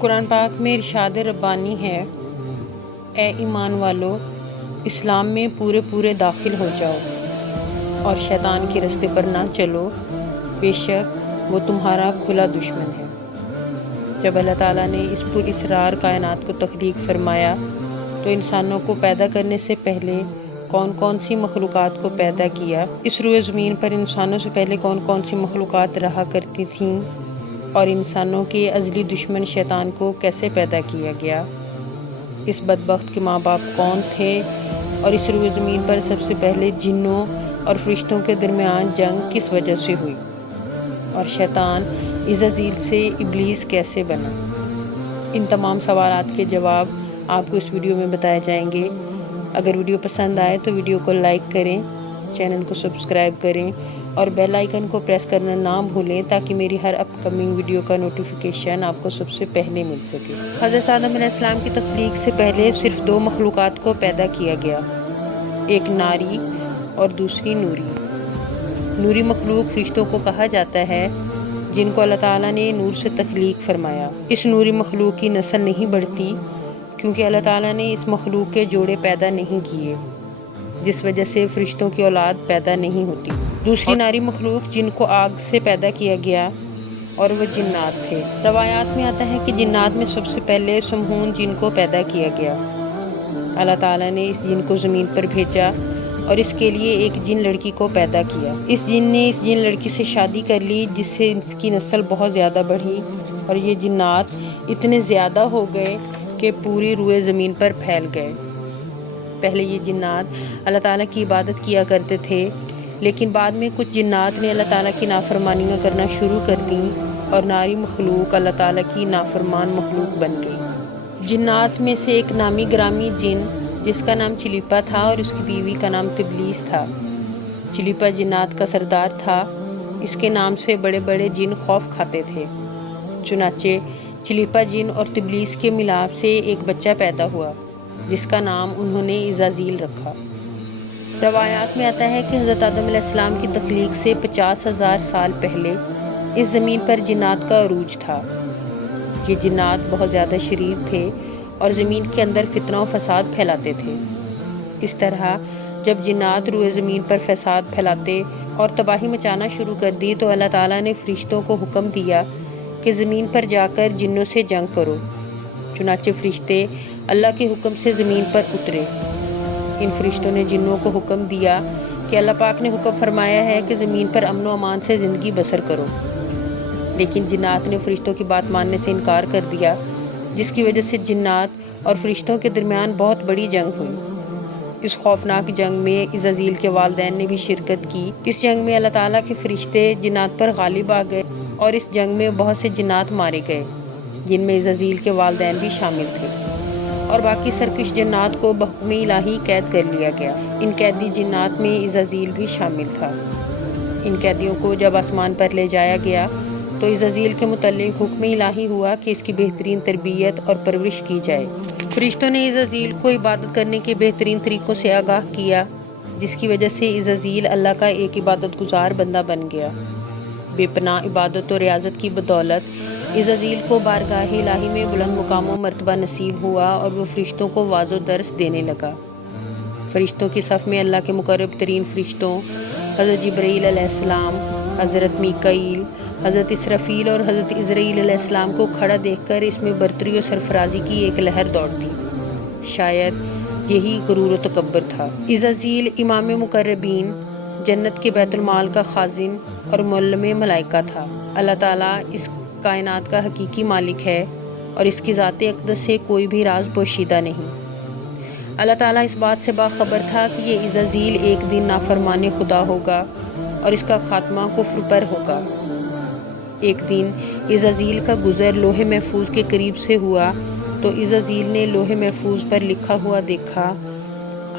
قرآن پاک میں ارشاد ربانی ہے، اے ایمان والو، اسلام میں پورے داخل ہو جاؤ اور شیطان کے راستے پر نہ چلو، بے شک وہ تمہارا کھلا دشمن ہے۔ جب اللہ تعالیٰ نے اس پر اسرار کائنات کو تخلیق فرمایا تو انسانوں کو پیدا کرنے سے پہلے کون سی مخلوقات کو پیدا کیا، اس روئے زمین پر انسانوں سے پہلے کون سی مخلوقات رہا کرتی تھیں، اور انسانوں کے ازلی دشمن شیطان کو کیسے پیدا کیا گیا، اس بدبخت کے ماں باپ کون تھے، اور اس روئے زمین پر سب سے پہلے جنوں اور فرشتوں کے درمیان جنگ کس وجہ سے ہوئی، اور شیطان عزازیل سے ابلیس کیسے بنا۔ ان تمام سوالات کے جواب آپ کو اس ویڈیو میں بتائے جائیں گے۔ اگر ویڈیو پسند آئے تو ویڈیو کو لائک کریں، چینل کو سبسکرائب کریں اور بیل آئیکن کو پریس کرنا نہ بھولیں تاکہ میری ہر اپ کمنگ ویڈیو کا نوٹیفیکیشن آپ کو سب سے پہلے مل سکے۔ حضرت آدم علیہ السلام کی تخلیق سے پہلے صرف 2 مخلوقات کو پیدا کیا گیا، ایک ناری اور دوسری نوری۔ نوری مخلوق فرشتوں کو کہا جاتا ہے جن کو اللہ تعالیٰ نے نور سے تخلیق فرمایا۔ اس نوری مخلوق کی نسل نہیں بڑھتی کیونکہ اللہ تعالیٰ نے اس مخلوق کے جوڑے پیدا نہیں کیے، جس وجہ سے فرشتوں کی اولاد پیدا نہیں ہوتی۔ دوسری ناری مخلوق جن کو آگ سے پیدا کیا گیا اور وہ جنات تھے۔ روایات میں آتا ہے کہ جنات میں سب سے پہلے سمہون جن کو پیدا کیا گیا۔ اللہ تعالیٰ نے اس جن کو زمین پر بھیجا اور اس کے لیے ایک جن لڑکی کو پیدا کیا۔ اس جن نے اس جن لڑکی سے شادی کر لی جس سے اس کی نسل بہت زیادہ بڑھی، اور یہ جنات اتنے زیادہ ہو گئے کہ پوری روئے زمین پر پھیل گئے۔ پہلے یہ جنات اللہ تعالیٰ کی عبادت کیا کرتے تھے، لیکن بعد میں کچھ جنات نے اللہ تعالیٰ کی نافرمانیاں کرنا شروع کر دیں اور ناری مخلوق اللہ تعالیٰ کی نافرمان مخلوق بن گئی۔ جنات میں سے ایک نامی گرامی جن جس کا نام چلیپا تھا اور اس کی بیوی کا نام تبلیس تھا۔ چلیپا جنات کا سردار تھا، اس کے نام سے بڑے بڑے جن خوف کھاتے تھے۔ چنانچہ چلیپا جن اور تبلیس کے ملاپ سے ایک بچہ پیدا ہوا جس کا نام انہوں نے عزازیل رکھا۔ روایات میں آتا ہے کہ حضرت آدم علیہ السلام کی تخلیق سے 50,000 سال پہلے اس زمین پر جنات کا عروج تھا۔ یہ جنات بہت زیادہ شریر تھے اور زمین کے اندر فتنہ و فساد پھیلاتے تھے۔ اس طرح جب جنات روئے زمین پر فساد پھیلاتے اور تباہی مچانا شروع کر دی تو اللہ تعالیٰ نے فرشتوں کو حکم دیا کہ زمین پر جا کر جنوں سے جنگ کرو۔ چنانچہ فرشتے اللہ کے حکم سے زمین پر اترے۔ ان فرشتوں نے جنوں کو حکم دیا کہ اللہ پاک نے حکم فرمایا ہے کہ زمین پر امن و امان سے زندگی بسر کرو، لیکن جنات نے فرشتوں کی بات ماننے سے انکار کر دیا، جس کی وجہ سے جنات اور فرشتوں کے درمیان بہت بڑی جنگ ہوئی۔ اس خوفناک جنگ میں عزازیل کے والدین نے بھی شرکت کی۔ اس جنگ میں اللہ تعالیٰ کے فرشتے جنات پر غالب آ گئے اور اس جنگ میں بہت سے جنات مارے گئے، جن میں عزازیل کے والدین بھی شامل تھے، اور باقی سرکش جنات کو بحکم الہی قید کر لیا گیا۔ ان قیدی جنات میں عزازیل بھی شامل تھا۔ ان قیدیوں کو جب آسمان پر لے جایا گیا تو عزازیل کے متعلق حکم الہی ہوا کہ اس کی بہترین تربیت اور پرورش کی جائے۔ فرشتوں نے عزازیل کو عبادت کرنے کے بہترین طریقوں سے آگاہ کیا، جس کی وجہ سے عزازیل اللہ کا ایک عبادت گزار بندہ بن گیا۔ بے پناہ عبادت و ریاضت کی بدولت عزازیل کو بارگاہ الہی میں بلند مقام و مرتبہ نصیب ہوا اور وہ فرشتوں کو واعظ و درس دینے لگا۔ فرشتوں کی صف میں اللہ کے مقرب ترین فرشتوں حضرت جبرائیل علیہ السلام، حضرت میکائیل، حضرت اسرافیل اور حضرت عزرائیل علیہ السلام کو کھڑا دیکھ کر اس میں برتری و سرفرازی کی ایک لہر دوڑتی۔ شاید یہی غرور و تکبر تھا۔ عزازیل امام مقربین، جنت کے بیت المال کا خازن اور معلم ملائکہ تھا۔ اللہ تعالیٰ اس کائنات کا حقیقی مالک ہے اور اس کی ذات اقدس سے کوئی بھی راز پوشیدہ نہیں۔ اللہ تعالیٰ اس بات سے باخبر تھا کہ یہ عزازیل ایک دن نافرمان خدا ہوگا اور اس کا خاتمہ کفر پر ہوگا۔ ایک دن عزازیل کا گزر لوح محفوظ کے قریب سے ہوا تو عزازیل نے لوح محفوظ پر لکھا ہوا دیکھا،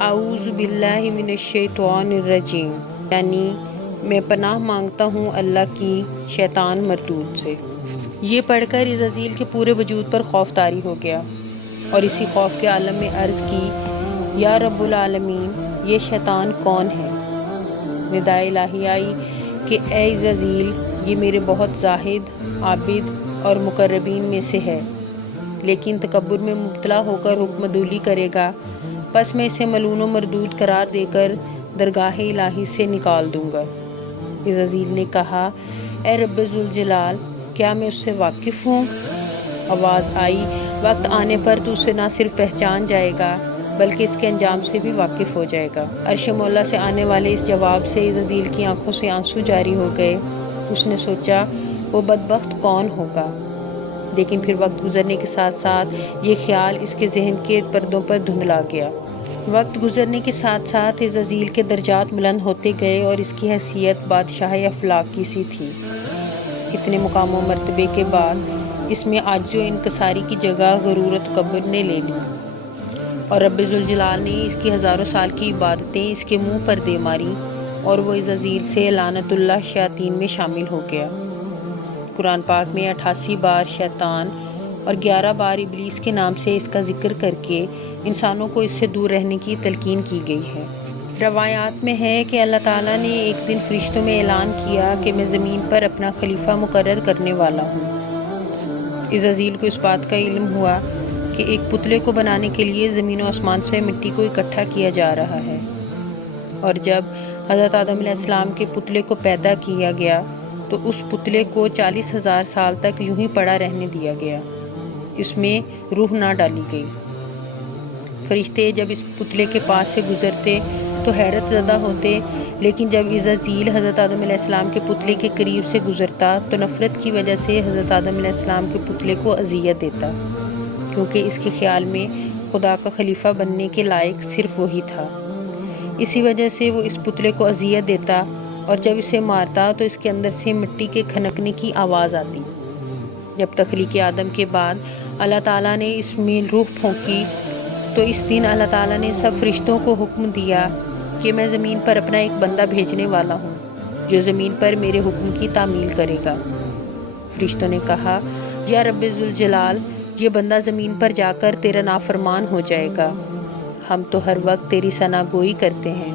اعوذ باللہ من الشیطان الرجیم، یعنی میں پناہ مانگتا ہوں اللہ کی شیطان مردود سے۔ یہ پڑھ کر عزازیل کے پورے وجود پر خوف طاری ہو گیا اور اسی خوف کے عالم میں عرض کی، یا رب العالمین، یہ شیطان کون ہے؟ ندائے الہی آئی کہ اے عزازیل، یہ میرے بہت زاہد، عابد اور مقربین میں سے ہے، لیکن تکبر میں مبتلا ہو کر حکم عدولی کرے گا، پس میں اسے ملعون و مردود قرار دے کر درگاہ الہی سے نکال دوں گا۔ عزازیل نے کہا، اے رب ذوالجلال، کیا میں اس سے واقف ہوں؟ آواز آئی، وقت آنے پر تو اسے نہ صرف پہچان جائے گا بلکہ اس کے انجام سے بھی واقف ہو جائے گا۔ عرش مولا سے آنے والے اس جواب سے عزازیل کی آنکھوں سے آنسو جاری ہو گئے۔ اس نے سوچا وہ بدبخت کون ہوگا، لیکن پھر وقت گزرنے کے ساتھ ساتھ یہ خیال اس کے ذہن کے پردوں پر دھندلا گیا۔ وقت گزرنے کے ساتھ ساتھ عزازیل کے درجات بلند ہوتے گئے اور اس کی حیثیت بادشاہ افلاک کی سی تھی۔ اتنے مقام و مرتبے کے بعد اس میں عاجزی و انکساری کی جگہ غرور و تکبر نے لے لی، اور رب ذوالجلال نے اس کی ہزاروں سال کی عبادتیں اس کے منہ پر دے ماری اور وہ عزازیل سے لعنت اللہ شیاطین میں شامل ہو گیا۔ قرآن پاک میں 88 بار شیطان اور 11 بار ابلیس کے نام سے اس کا ذکر کر کے انسانوں کو اس سے دور رہنے کی تلقین کی گئی ہے۔ روایات میں ہے کہ اللہ تعالیٰ نے ایک دن فرشتوں میں اعلان کیا کہ میں زمین پر اپنا خلیفہ مقرر کرنے والا ہوں۔ عزازیل کو اس بات کا علم ہوا کہ ایک پتلے کو بنانے کے لیے زمین و آسمان سے مٹی کو اکٹھا کیا جا رہا ہے، اور جب حضرت آدم علیہ السلام کے پتلے کو پیدا کیا گیا تو اس پتلے کو 40,000 سال تک یوں ہی پڑا رہنے دیا گیا، اس میں روح نہ ڈالی گئی۔ فرشتے جب اس پتلے کے پاس سے گزرتے تو حیرت زدہ ہوتے، لیکن جب عزازیل حضرت آدم علیہ السلام کے پتلے کے قریب سے گزرتا تو نفرت کی وجہ سے حضرت آدم علیہ السلام کے پتلے کو اذیت دیتا، کیونکہ اس کے خیال میں خدا کا خلیفہ بننے کے لائق صرف وہی تھا۔ اسی وجہ سے وہ اس پتلے کو اذیت دیتا، اور جب اسے مارتا تو اس کے اندر سے مٹی کے کھنکنے کی آواز آتی۔ جب تخلیق آدم کے بعد اللہ تعالیٰ نے اس میں روح پھونکی تو اس دن اللہ تعالیٰ نے سب فرشتوں کو حکم دیا کہ میں زمین پر اپنا ایک بندہ بھیجنے والا ہوں جو زمین پر میرے حکم کی تعمیل کرے گا۔ فرشتوں نے کہا، یا رب ذوالجلال، یہ بندہ زمین پر جا کر تیرا نافرمان ہو جائے گا، ہم تو ہر وقت تیری ثنا گوئی کرتے ہیں۔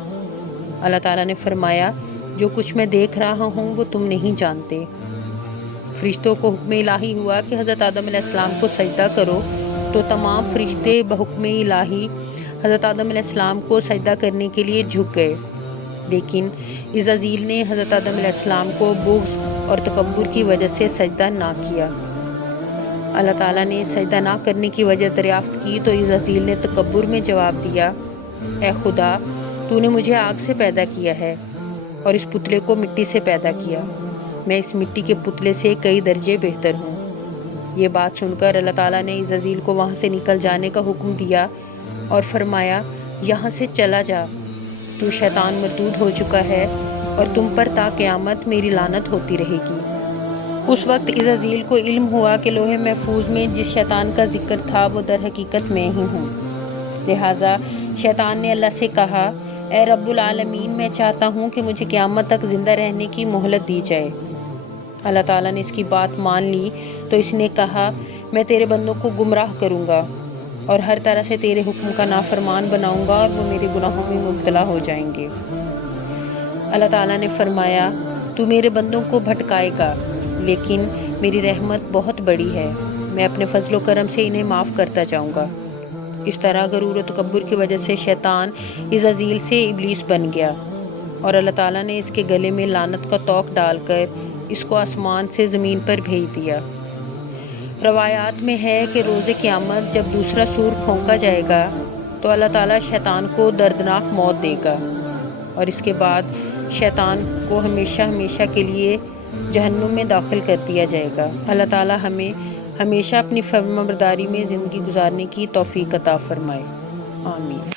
اللہ تعالیٰ نے فرمایا، جو کچھ میں دیکھ رہا ہوں وہ تم نہیں جانتے۔ فرشتوں کو حکم الہی ہوا کہ حضرت آدم علیہ السلام کو سجدہ کرو، تو تمام فرشتے بحکم الہی حضرت آدم علیہ السلام کو سجدہ کرنے کے لیے جھک گئے، لیکن عزازیل نے حضرت آدم علیہ السلام کو بغض اور تکبر کی وجہ سے سجدہ نہ کیا۔ اللہ تعالیٰ نے سجدہ نہ کرنے کی وجہ دریافت کی تو عزازیل نے تکبر میں جواب دیا، اے خدا، تو نے مجھے آگ سے پیدا کیا ہے اور اس پتلے کو مٹی سے پیدا کیا، میں اس مٹی کے پتلے سے کئی درجے بہتر ہوں۔ یہ بات سن کر اللہ تعالیٰ نے عزازیل کو وہاں سے نکل جانے کا حکم دیا اور فرمایا، یہاں سے چلا جا، تو شیطان مردود ہو چکا ہے اور تم پر تا قیامت میری لعنت ہوتی رہے گی۔ اس وقت عزازیل کو علم ہوا کہ لوح محفوظ میں جس شیطان کا ذکر تھا وہ در حقیقت میں ہی ہوں۔ لہٰذا شیطان نے اللہ سے کہا، اے رب العالمین، میں چاہتا ہوں کہ مجھے قیامت تک زندہ رہنے کی مہلت دی جائے۔ اللہ تعالیٰ نے اس کی بات مان لی تو اس نے کہا، میں تیرے بندوں کو گمراہ کروں گا اور ہر طرح سے تیرے حکم کا نافرمان بناؤں گا اور وہ میرے گناہوں میں مبتلا ہو جائیں گے۔ اللہ تعالیٰ نے فرمایا، تو میرے بندوں کو بھٹکائے گا، لیکن میری رحمت بہت بڑی ہے، میں اپنے فضل و کرم سے انہیں معاف کرتا جاؤں گا۔ اس طرح غرور و تکبر کی وجہ سے شیطان عزازیل سے ابلیس بن گیا، اور اللہ تعالیٰ نے اس کے گلے میں لعنت کا طوق ڈال کر اس کو آسمان سے زمین پر بھیج دیا۔ روایات میں ہے کہ روز قیامت جب دوسرا سور پھونکا جائے گا تو اللہ تعالیٰ شیطان کو دردناک موت دے گا، اور اس کے بعد شیطان کو ہمیشہ ہمیشہ کے لیے جہنم میں داخل کر دیا جائے گا۔ اللہ تعالیٰ ہمیں ہمیشہ اپنی فرمانبرداری میں زندگی گزارنے کی توفیق عطا فرمائے، آمین۔